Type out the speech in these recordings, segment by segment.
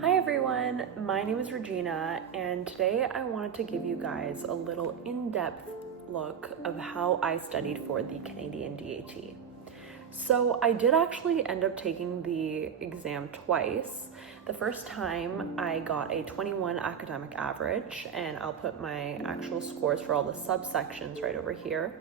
Hi everyone, my name is Regina, and today I wanted to give you guys a little in-depth look of how I studied for the Canadian DAT. So I did actually end up taking the exam twice. The first time I got a 21 academic average, and I'll put my actual scores for all the subsections right over here.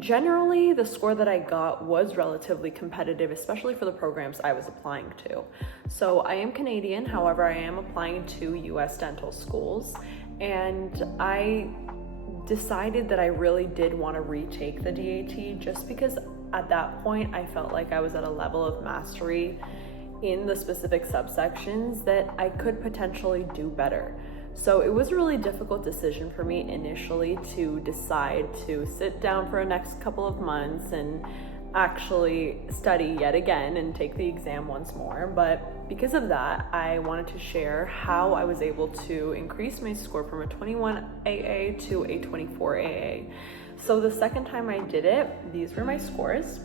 Generally, the score that I got was relatively competitive, especially for the programs I was applying to. So I am Canadian, however, I am applying to US dental schools, and I decided that I really did want to retake the DAT just because at that point I felt like I was at a level of mastery in the specific subsections that I could potentially do better. So it was a really difficult decision for me initially to decide to sit down for the next couple of months and actually study yet again and take the exam once more. But because of that, I wanted to share how I was able to increase my score from a 21 AA to a 24 AA. So the second time I did it, these were my scores.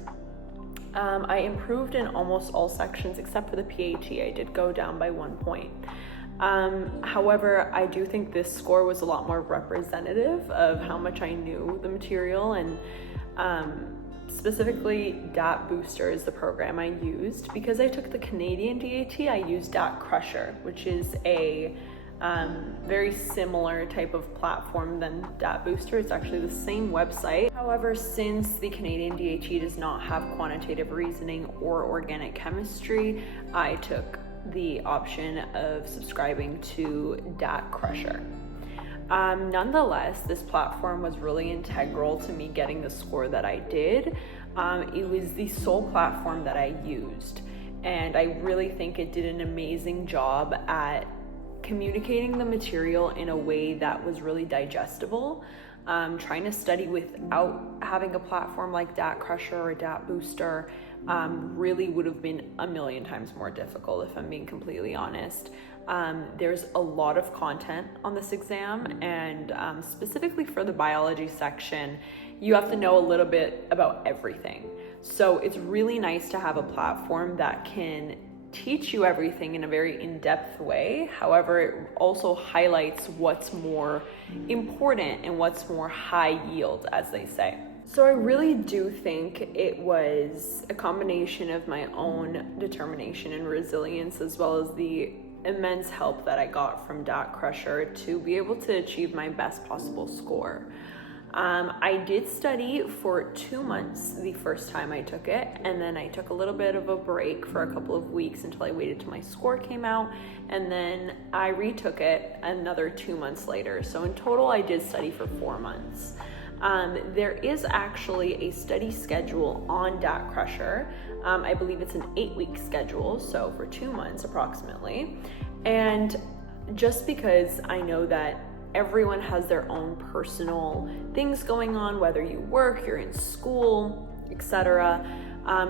I improved in almost all sections except for the PAT. I did go down by 1 point. However, I do think this score was a lot more representative of how much I knew the material, and specifically DATCrusher is the program I used. Because I took the Canadian DAT, I used DATCrusher, which is a very similar type of platform than DATCrusher. It's actually the same website. However, since the Canadian DAT does not have quantitative reasoning or organic chemistry, I took the option of subscribing to DATCrusher. Nonetheless, this platform was really integral to me getting the score that I did. It was the sole platform that I used, and I really think it did an amazing job at communicating the material in a way that was really digestible. Trying to study without having a platform like DATCrusher or DATBooster really would have been a million times more difficult, if I'm being completely honest. There's a lot of content on this exam, and specifically for the biology section, you have to know a little bit about everything. So it's really nice to have a platform that can teach you everything in a very in-depth way. However, it also highlights what's more important and what's more high yield, as they say. So I really do think it was a combination of my own determination and resilience, as well as the immense help that I got from DATCrusher to be able to achieve my best possible score. I did study for 2 months the first time I took it, and then I took a little bit of a break for a couple of weeks until I waited till my score came out, and then I retook it another 2 months later. So in total, I did study for 4 months. There is actually a study schedule on DATCrusher. I believe it's an 8-week schedule, so for 2 months approximately. And just because I know that everyone has their own personal things going on, whether you work, you're in school, etc.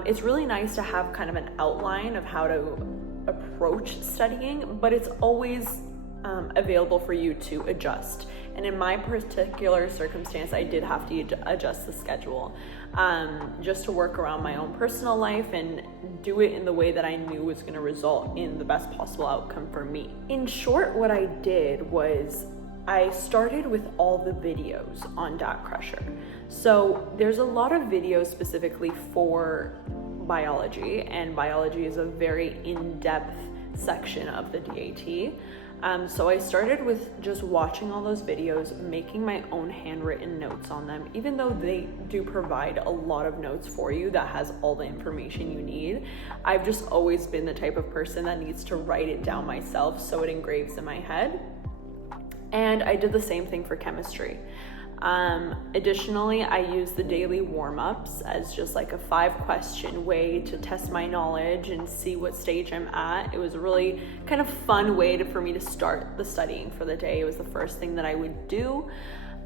It's really nice to have kind of an outline of how to approach studying, but it's always available for you to adjust. And in my particular circumstance, I did have to adjust the schedule just to work around my own personal life and do it in the way that I knew was going to result in the best possible outcome for me. In short, what I did was I started with all the videos on DATCrusher. So there's a lot of videos specifically for biology, and biology is a very in-depth section of the DAT. So I started with just watching all those videos, making my own handwritten notes on them, even though they do provide a lot of notes for you that has all the information you need. I've just always been the type of person that needs to write it down myself so it engraves in my head. And I did the same thing for chemistry. Additionally, I used the daily warm-ups as just like a 5-question way to test my knowledge and see what stage I'm at. It was a really kind of fun way for me to start the studying for the day. It was the first thing that I would do.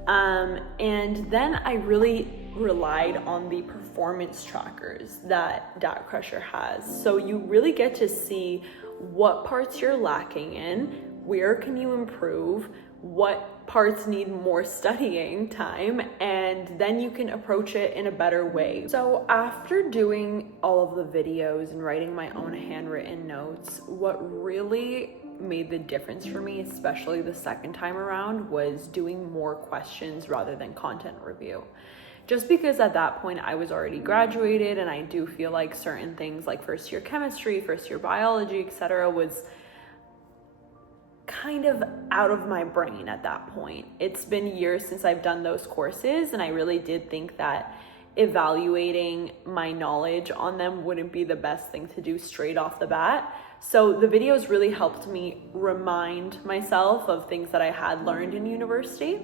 And then I really relied on the performance trackers that DATCrusher has. So you really get to see what parts you're lacking in, where can you improve, what parts need more studying time, and then you can approach it in a better way. So after doing all of the videos and writing my own handwritten notes, what really made the difference for me, especially the second time around, was doing more questions rather than content review. Just because at that point I was already graduated, and I do feel like certain things like first year chemistry, first year biology, etc. was kind of out of my brain at that point. It's been years since I've done those courses, and I really did think that evaluating my knowledge on them wouldn't be the best thing to do straight off the bat. So the videos really helped me remind myself of things that I had learned in university.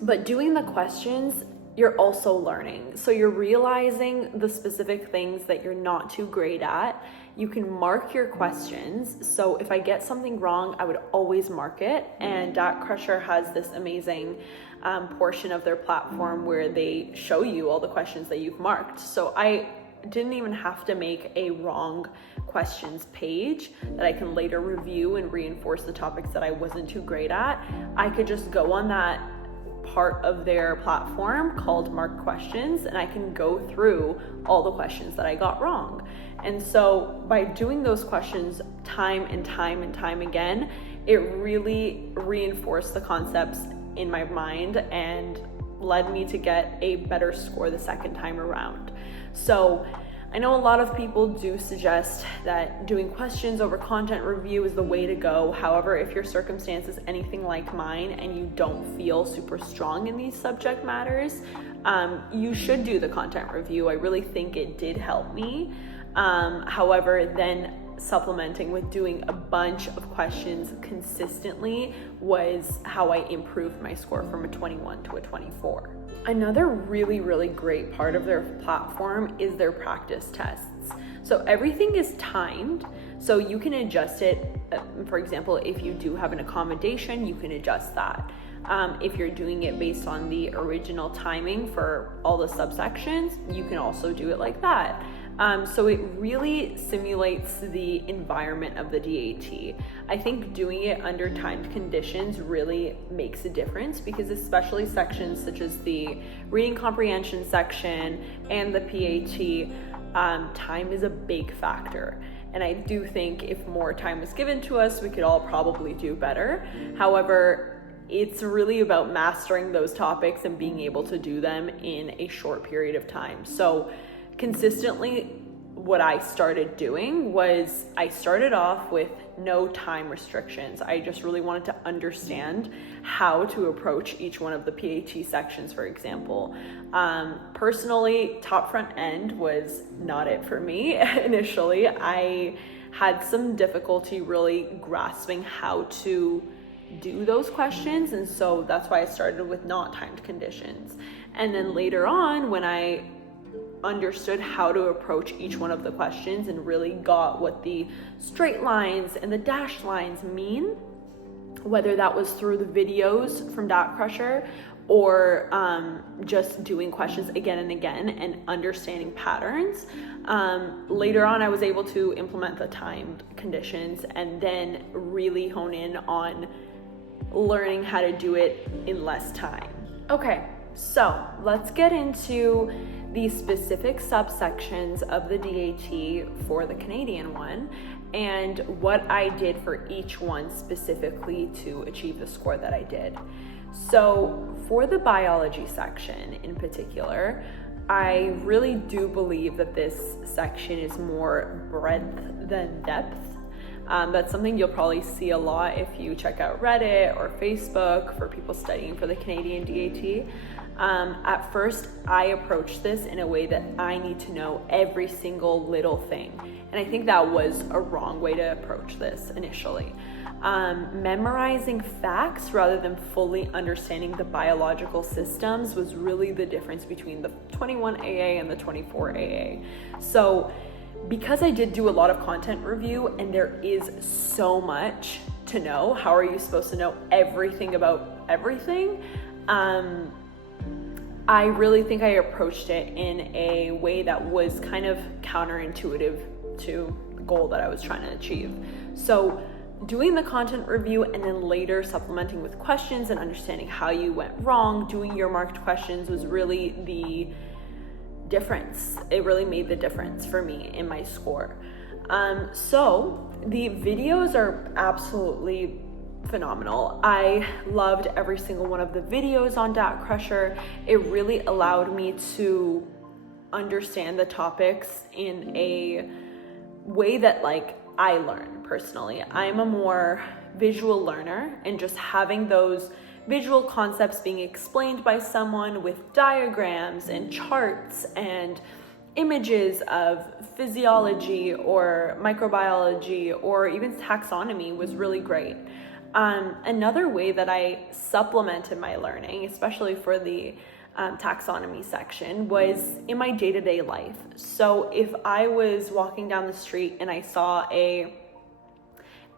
But doing the questions, you're also learning. So you're realizing the specific things that you're not too great at. You can mark your questions. So if I get something wrong, I would always mark it. And DATCrusher has this amazing portion of their platform where they show you all the questions that you've marked. So I didn't even have to make a wrong questions page that I can later review and reinforce the topics that I wasn't too great at. I could just go on that part of their platform called Mark Questions, and I can go through all the questions that I got wrong. And so by doing those questions time and time and time again, it really reinforced the concepts in my mind and led me to get a better score the second time around. So I know a lot of people do suggest that doing questions over content review is the way to go. However, if your circumstance is anything like mine and you don't feel super strong in these subject matters, you should do the content review. I really think it did help me. However, then supplementing with doing a bunch of questions consistently was how I improved my score from a 21 to a 24. Another really, really great part of their platform is their practice tests. So everything is timed, so you can adjust it. For example, if you do have an accommodation, you can adjust that. If you're doing it based on the original timing for all the subsections, you can also do it like that. So it really simulates the environment of the DAT. I think doing it under timed conditions really makes a difference, because especially sections such as the reading comprehension section and the PAT, time is a big factor. And I do think if more time was given to us, we could all probably do better. However, it's really about mastering those topics and being able to do them in a short period of time. So consistently, what I started doing was I started off with no time restrictions. I just really wanted to understand how to approach each one of the PAT sections, for example. Personally, top front end was not it for me initially. I had some difficulty really grasping how to do those questions, and so that's why I started with not timed conditions. And then later on, when I understood how to approach each one of the questions and really got what the straight lines and the dashed lines mean, whether that was through the videos from DATCrusher or just doing questions again and again and understanding patterns, later on I was able to implement the timed conditions and then really hone in on learning how to do it in less time. Okay, so let's get into the specific subsections of the DAT for the Canadian one and what I did for each one specifically to achieve the score that I did. So for the biology section in particular, I really do believe that this section is more breadth than depth. That's something you'll probably see a lot if you check out Reddit or Facebook for people studying for the Canadian DAT. At first, I approached this in a way that I need to know every single little thing. And I think that was a wrong way to approach this initially. Memorizing facts rather than fully understanding the biological systems was really the difference between the 21 AA and the 24 AA. So because I did do a lot of content review and there is so much to know, how are you supposed to know everything about everything? I really think I approached it in a way that was kind of counterintuitive to the goal that I was trying to achieve. So doing the content review and then later supplementing with questions and understanding how you went wrong, doing your marked questions was really the difference. It really made the difference for me in my score. So the videos are absolutely phenomenal. I loved every single one of the videos on DATCrusher. It really allowed me to understand the topics in a way that I learn personally. I'm a more visual learner, and just having those visual concepts being explained by someone with diagrams and charts and images of physiology or microbiology or even taxonomy was really great. Another way that I supplemented my learning, especially for the taxonomy section, was in my day-to-day life. So if I was walking down the street and I saw a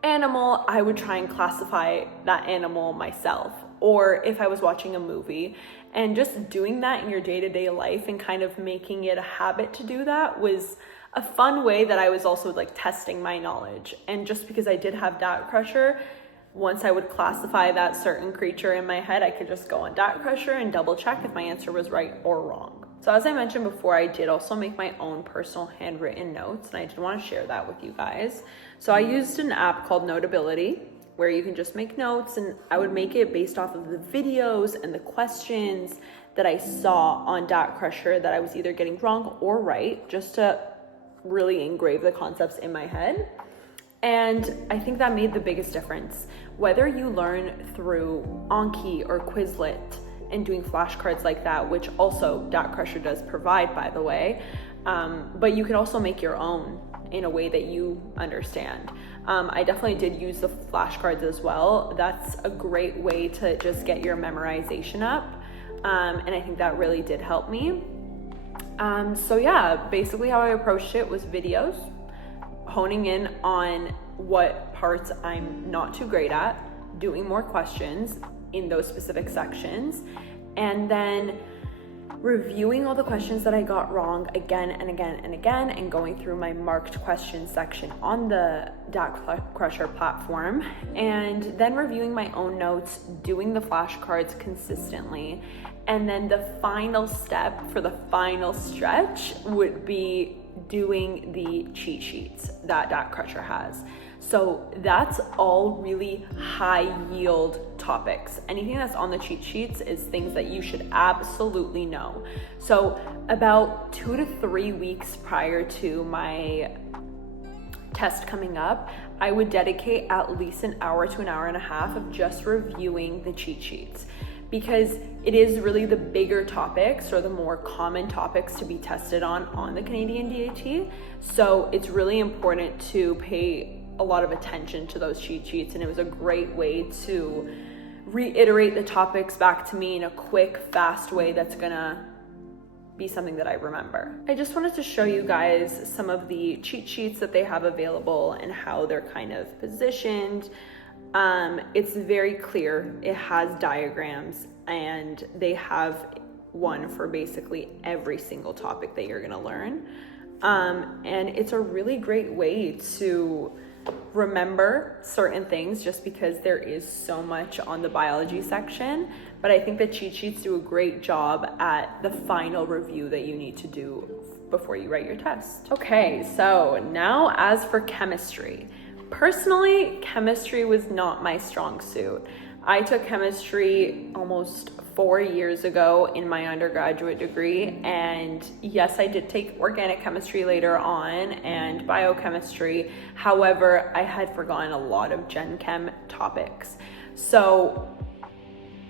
animal, I would try and classify that animal myself. Or if I was watching a movie, and just doing that in your day-to-day life and kind of making it a habit to do that was a fun way that I was also testing my knowledge. And just because I did have DATCrusher, once I would classify that certain creature in my head, I could just go on DATCrusher and double check if my answer was right or wrong. So as I mentioned before, I did also make my own personal handwritten notes, and I did want to share that with you guys. So I used an app called Notability, where you can just make notes, and I would make it based off of the videos and the questions that I saw on DATCrusher that I was either getting wrong or right, just to really engrave the concepts in my head. And I think that made the biggest difference. Whether you learn through Anki or Quizlet and doing flashcards like that, which also DATCrusher does provide, by the way, but you can also make your own in a way that you understand. I definitely did use the flashcards as well. That's a great way to just get your memorization up. And I think that really did help me. So yeah, basically how I approached it was videos, honing in on what parts I'm not too great at, doing more questions in those specific sections, and then reviewing all the questions that I got wrong again and again and again, and going through my marked questions section on the DATCrusher platform, and then reviewing my own notes, doing the flashcards consistently. And then the final step for the final stretch would be doing the cheat sheets that DATCrusher has. So that's all really high yield topics. Anything that's on the cheat sheets is things that you should absolutely know. So about 2 to 3 weeks prior to my test coming up, I would dedicate at least an hour to an hour and a half of just reviewing the cheat sheets, because it is really the bigger topics or the more common topics to be tested on the Canadian DAT. So it's really important to pay a lot of attention to those cheat sheets, and it was a great way to reiterate the topics back to me in a quick, fast way that's gonna be something that I remember. I just wanted to show you guys some of the cheat sheets that they have available and how they're kind of positioned. It's very clear. It has diagrams, and they have one for basically every single topic that you're gonna learn. And it's a really great way to remember certain things, just because there is so much on the biology section. But I think the cheat sheets do a great job at the final review that you need to do before you write your test. Okay, so now as for chemistry. Personally, chemistry was not my strong suit. I took chemistry almost 4 years ago in my undergraduate degree, and yes, I did take organic chemistry later on and biochemistry. However, I had forgotten a lot of Gen Chem topics. So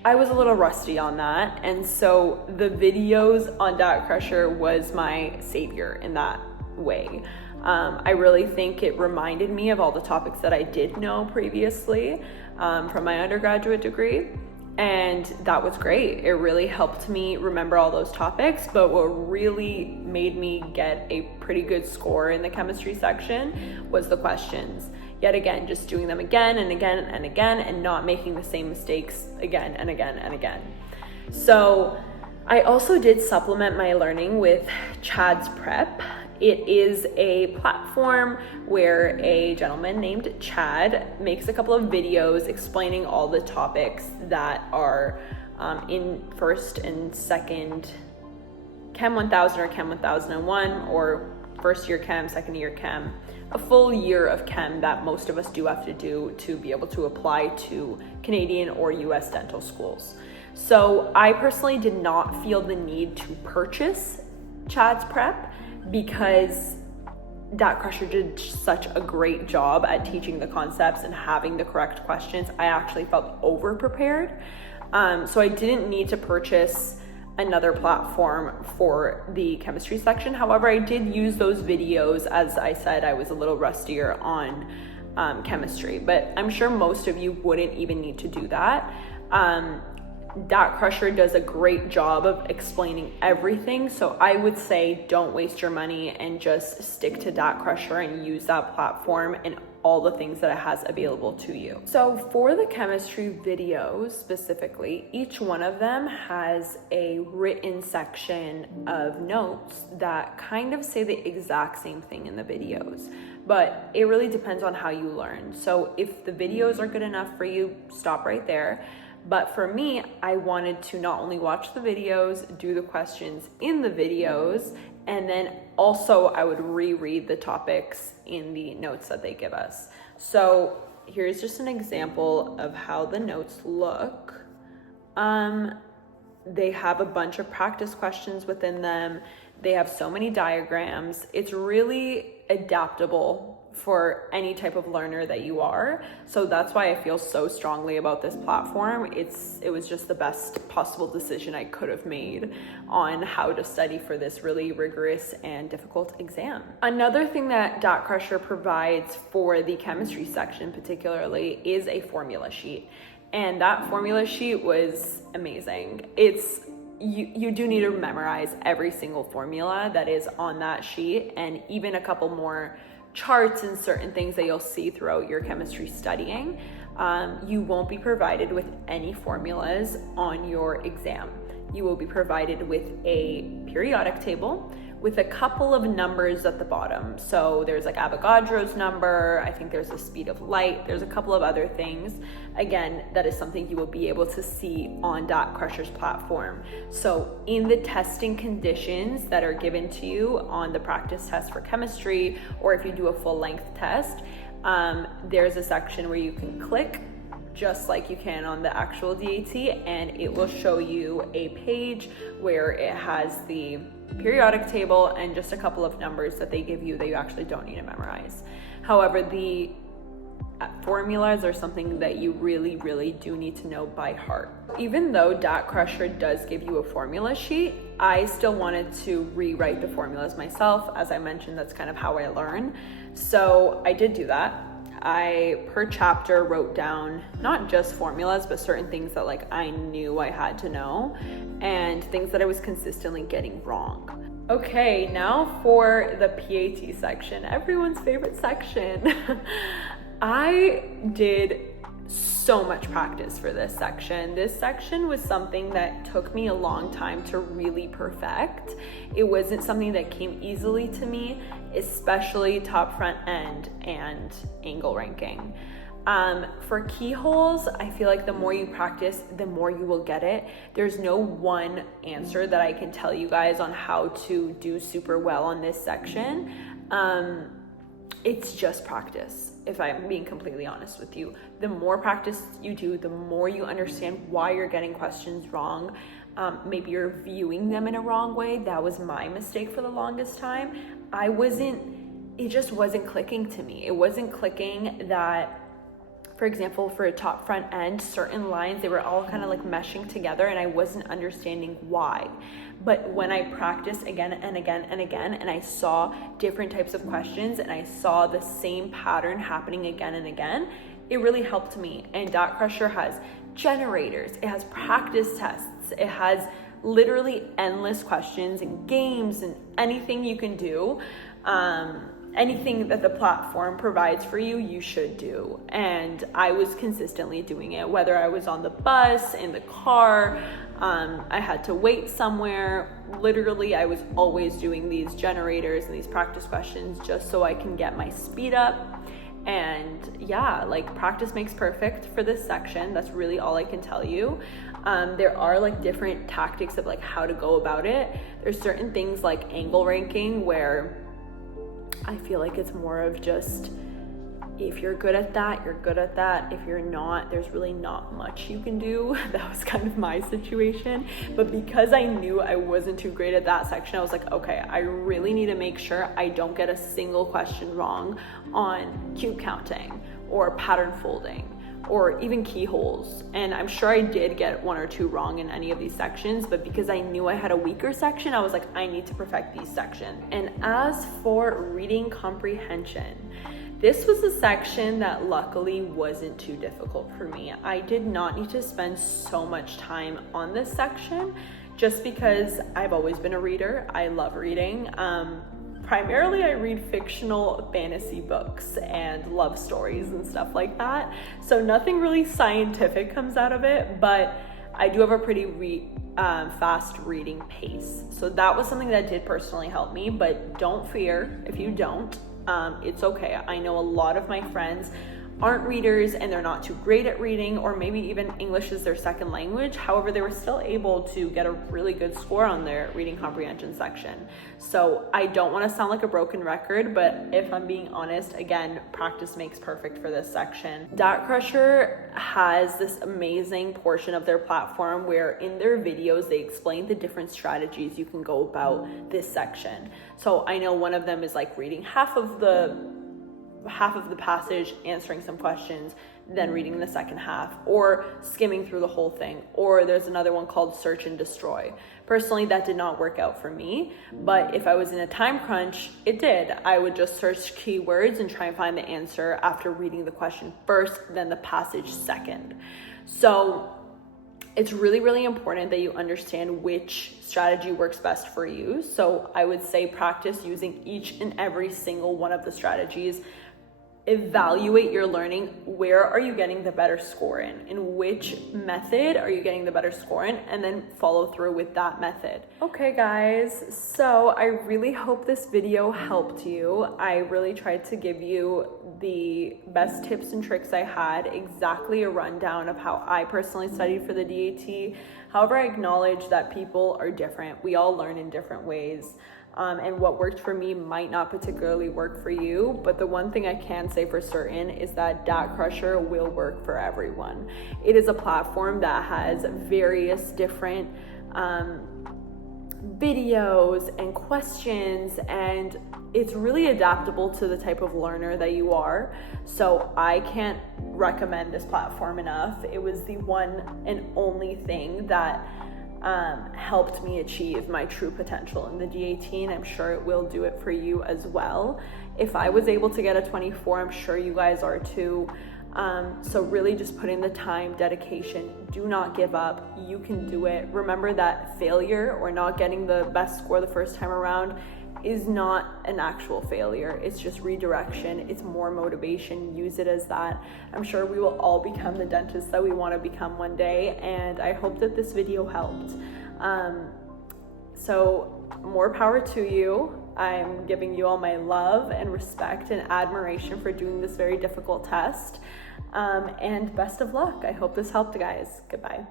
I was a little rusty on that, and so the videos on DATCrusher was my savior in that way. I really think it reminded me of all the topics that I did know previously from my undergraduate degree, and that was great. It really helped me remember all those topics, but what really made me get a pretty good score in the chemistry section was the questions. Yet again, just doing them again and again and again, and not making the same mistakes again and again and again. So I also did supplement my learning with Chad's Prep. It is a platform where a gentleman named Chad makes a couple of videos explaining all the topics that are in first and second Chem 1000 or Chem 1001, or first year Chem, second year Chem, a full year of Chem that most of us do have to do to be able to apply to Canadian or US dental schools. So I personally did not feel the need to purchase Chad's prep because DATCrusher did such a great job at teaching the concepts and having the correct questions. I actually felt over prepared. So I didn't need to purchase another platform for the chemistry section. However, I did use those videos. As I said, I was a little rustier on chemistry, but I'm sure most of you wouldn't even need to do that. DATCrusher does a great job of explaining everything, so I would say don't waste your money and just stick to DATCrusher and use that platform and all the things that it has available to you. So for the chemistry videos specifically, each one of them has a written section of notes that kind of say the exact same thing in the videos, but it really depends on how you learn. So if the videos are good enough for you, stop right there. But for me, I wanted to not only watch the videos, do the questions in the videos, and then also I would reread the topics in the notes that they give us. So here's just an example of how the notes look. They have a bunch of practice questions within them. They have so many diagrams. It's really adaptable for any type of learner that you are. So that's why I feel so strongly about this platform. It was just the best possible decision I could have made on how to study for this really rigorous and difficult exam. Another thing that DATCrusher provides for the chemistry section particularly is a formula sheet. And that formula sheet was amazing. You do need to memorize every single formula that is on that sheet, and even a couple more charts and certain things that you'll see throughout your chemistry studying. You won't be provided with any formulas on your exam. You will be provided with a periodic table with a couple of numbers at the bottom. So there's like Avogadro's number, I think there's the speed of light, there's a couple of other things. Again, that is something you will be able to see on DATCrusher's platform. So in the testing conditions that are given to you on the practice test for chemistry, or if you do a full length test, there's a section where you can click just like you can on the actual DAT, and it will show you a page where it has the periodic table and just a couple of numbers that they give you that you actually don't need to memorize. However, the formulas are something that you really, really do need to know by heart. Even though DATCrusher does give you a formula sheet, I still wanted to rewrite the formulas myself. As I mentioned, that's kind of how I learn. So I did do that. I, per chapter, wrote down not just formulas, but certain things that like I knew I had to know and things that I was consistently getting wrong. Okay, now for the PAT section, everyone's favorite section. I did so much practice for this section. This section was something that took me a long time to really perfect. It wasn't something that came easily to me, especially top, front, end, and angle ranking. For keyholes, I feel like the more you practice, the more you will get it. There's no one answer that I can tell you guys on how to do super well on this section. It's just practice, if I'm being completely honest with you. The more practice you do, the more you understand why you're getting questions wrong. Maybe you're viewing them in a wrong way. That was my mistake for the longest time. It just wasn't clicking to me. It wasn't clicking that, for example, for a top, front, end, certain lines, they were all kind of like meshing together and I wasn't understanding why. But when I practiced again and again and again, and I saw different types of questions and I saw the same pattern happening again and again, it really helped me. And DATCrusher has generators, it has practice tests, it has literally endless questions and games and anything you can do. Anything that the platform provides for you, you should do. And I was consistently doing it, whether I was on the bus, in the car, I had to wait somewhere. Literally, I was always doing these generators and these practice questions just so I can get my speed up. And yeah, like practice makes perfect for this section. That's really all I can tell you. There are like different tactics of like how to go about it. There's certain things like angle ranking where I feel like it's more of just, if you're good at that, you're good at that. If you're not, there's really not much you can do. That was kind of my situation. But because I knew I wasn't too great at that section, I was like, okay, I really need to make sure I don't get a single question wrong on cube counting or pattern folding or even keyholes. And I'm sure I did get one or two wrong in any of these sections, but because I knew I had a weaker section, I was like, I need to perfect these sections. And as for reading comprehension, this was a section that luckily wasn't too difficult for me. I did not need to spend so much time on this section just because I've always been a reader. I love reading. Primarily, I read fictional fantasy books and love stories and stuff like that. So nothing really scientific comes out of it, but I do have a pretty fast reading pace. So that was something that did personally help me, but don't fear if you don't. It's okay. I know a lot of my friends aren't readers and they're not too great at reading, or maybe even English is their second language. However, they were still able to get a really good score on their reading comprehension section. So I don't want to sound like a broken record, but if I'm being honest, again, practice makes perfect for this section. DATCrusher has this amazing portion of their platform where in their videos, they explain the different strategies you can go about this section. So I know one of them is like reading half of the passage, answering some questions, then reading the second half, or skimming through the whole thing. Or there's another one called search and destroy. Personally, that did not work out for me, but if I was in a time crunch, it did. I would just search keywords and try and find the answer after reading the question first, then the passage second. So it's really, really important that you understand which strategy works best for you. So I would say practice using each and every single one of the strategies. Evaluate your learning. Where are you getting the better score in which method are you getting the better score in, and then follow through with that method. Okay guys, so I really hope this video helped you. I really tried to give you the best tips and tricks I had, exactly a rundown of how I personally studied for the DAT. However, I acknowledge that people are different. We all learn in different ways. And what worked for me might not particularly work for you, but the one thing I can say for certain is that DATCrusher will work for everyone. It is a platform that has various different videos and questions, and it's really adaptable to the type of learner that you are. So I can't recommend this platform enough. It was the one and only thing that helped me achieve my true potential in the DAT, and I'm sure it will do it for you as well. If I was able to get a 24, I'm sure you guys are too. So really just put in the time, dedication. Do not give up. You can do it. Remember that failure or not getting the best score the first time around is not an actual failure. It's just redirection. It's more motivation. Use it as that. I'm sure we will all become the dentists that we want to become one day, and I hope that this video helped. So more power to you. I'm giving you all my love and respect and admiration for doing this very difficult test. And best of luck. I hope this helped, guys. Goodbye.